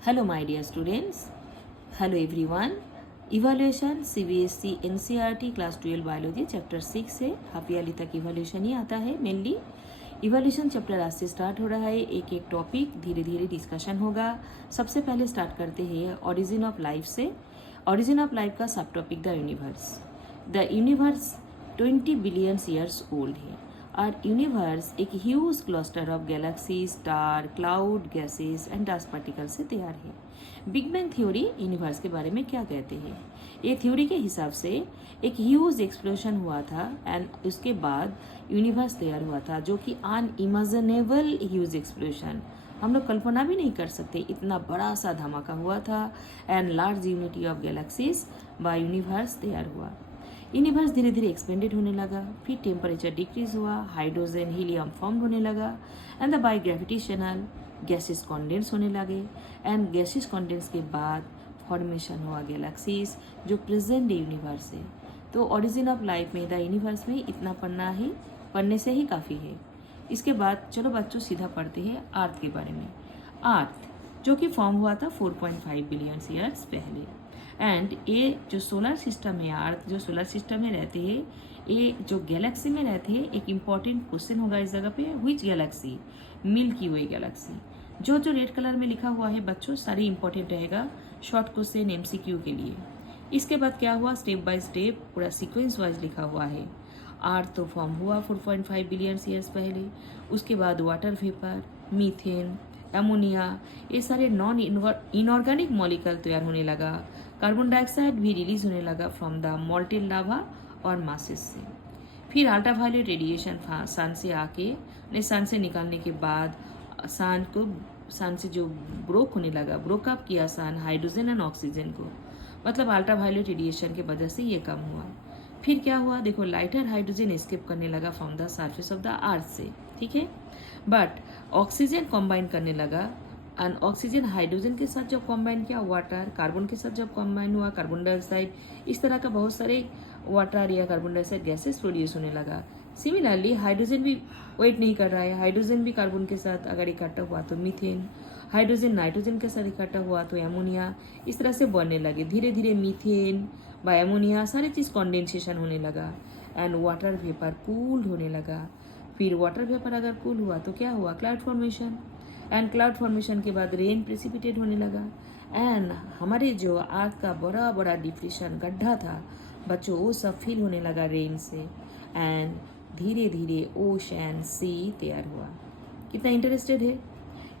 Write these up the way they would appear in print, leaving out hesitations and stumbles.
Hello, my dear students. Hello, everyone. Evolution CBSE NCERT class 12 biology chapter 6 से half yearly तक evolution ही आता है mainly. Evolution chapter आज से स्टार्ट हो रहा है। एक एक टॉपिक धीरे धीरे डिस्कशन होगा। सबसे पहले स्टार्ट करते हैं ओरिजिन ऑफ लाइफ से। ओरिजिन ऑफ लाइफ का सब topic the universe. The universe 20 billion years old है और यूनिवर्स एक huge cluster of Galaxy, star, cloud, gases and dust particle से तैयार है। बिग बैंग थ्योरी यूनिवर्स के बारे में क्या कहते हैं? ये थ्योरी के हिसाब से एक ह्यूज एक्सप्लोजन हुआ था एंड उसके बाद यूनिवर्स तैयार हुआ था, जो कि अनइमेजिनेबल ह्यूज एक्सप्लोजन, हम लोग कल्पना भी नहीं कर सकते। इतना बड़ा सा धमाका हुआ था and large unity of galaxies by universe तैयार हुआ। यूनिवर्स धीरे धीरे एक्सपेंडेड होने लगा, फिर टेम्परेचर डिक्रीज हुआ, हाइड्रोजन हीलियम फॉर्म होने लगा and the by gravitational gases condense होने लगे एंड गैसेस कॉन्डेंस के बाद फॉर्मेशन हुआ गैलेक्सीज, जो प्रेजेंट यूनिवर्स है। तो ओरिजिन ऑफ लाइफ में द यूनिवर्स में इतना पढ़ने से ही काफ़ी है। इसके बाद चलो बच्चों सीधा पढ़ते हैं अर्थ के बारे में। अर्थ जो कि फॉर्म हुआ था 4.5 बिलियन ईयर्स पहले एंड ये जो सोलर सिस्टम है, अर्थ जो सोलर सिस्टम में रहती है, ये जो गैलेक्सी में रहती है, एक इम्पॉर्टेंट क्वेश्चन होगा इस जगह पे, which Galaxy? Milky way Galaxy. जो जो रेड कलर में लिखा हुआ है बच्चों सारी इंपॉर्टेंट रहेगा शॉर्ट क्वेश्चन MCQ के लिए। इसके बाद क्या हुआ, स्टेप बाय स्टेप पूरा सीक्वेंस वाइज लिखा हुआ है। अर्थ तो फॉर्म हुआ 4.5 बिलियन ईयर्स पहले, उसके बाद वाटर वेपर, मीथेन, एमोनिया, ये सारे नॉन इनऑर्गेनिक मॉलिक्यूल तैयार होने लगा। कार्बन डाइऑक्साइड भी रिलीज होने लगा फ्रॉम द मोल्टेन लावा और मासेस से। फिर अल्ट्रावायलेट रेडिएशन सन से आके सन से निकलने के बाद सन से जो ब्रोक होने लगा, ब्रोकअप किया सन हाइड्रोजन एंड ऑक्सीजन को, मतलब अल्ट्रावायलेट रेडिएशन के वजह से ये कम हुआ। फिर क्या हुआ देखो, लाइटर हाइड्रोजन एस्केप करने लगा from the surface of the earth से, ठीक है, बट ऑक्सीजन कंबाइन करने लगा एंड ऑक्सीजन हाइड्रोजन के साथ जब कंबाइन किया, वाटर कार्बन के साथ जब कंबाइन हुआ, कार्बन डाइऑक्साइड, इस तरह का बहुत सारे वाटर या कार्बन डाइऑक्साइड गैसेस प्रोड्यूस होने लगा। सिमिलरली हाइड्रोजन भी वेट नहीं कर रहा है, हाइड्रोजन भी कार्बन के साथ अगर इकट्ठा हुआ तो मीथेन, हाइड्रोजन नाइट्रोजन के साथ इकट्ठा हुआ तो एमोनिया, इस तरह से बनने लगे। धीरे धीरे मीथेन व एमोनिया सारी चीज़ कॉन्डेंसेशन होने लगा एंड वाटर वेपर कूल्ड होने लगा। फिर वाटर वेपर अगर कूल हुआ तो क्या हुआ, cloud formation and cloud formation के बाद रेन प्रेसिपिटेट होने लगा एंड हमारे जो अर्थ का बड़ा बड़ा डिप्रेशन गड्ढा था बच्चों, वो सब फिल होने लगा रेन से एंड धीरे धीरे ओशन सी तैयार हुआ। कितना इंटरेस्टेड है।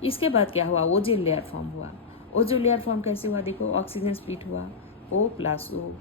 इसके बाद क्या हुआ, ओजोन लेयर फॉर्म हुआ। ओजोन लेयर फॉर्म कैसे हुआ देखो, ऑक्सीजन स्प्लिट हुआ O+O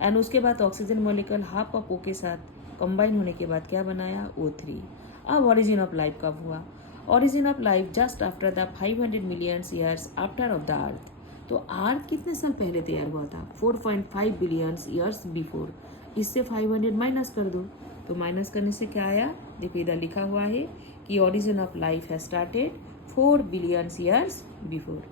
एंड उसके बाद oxygen molecule half of O के साथ कंबाइन होने के बाद क्या बनाया, O3। अब ओरिजिन ऑफ लाइफ कब हुआ, origin of life just after the 500 million years after of the earth. तो अर्थ कितने साल पहले तैयार हुआ था, 4.5 बिलियन ईयर्स बिफोर। इससे 500 माइनस कर दो, तो माइनस करने से क्या आया देखो, इधर लिखा हुआ है कि origin of life has started 4 billion years before.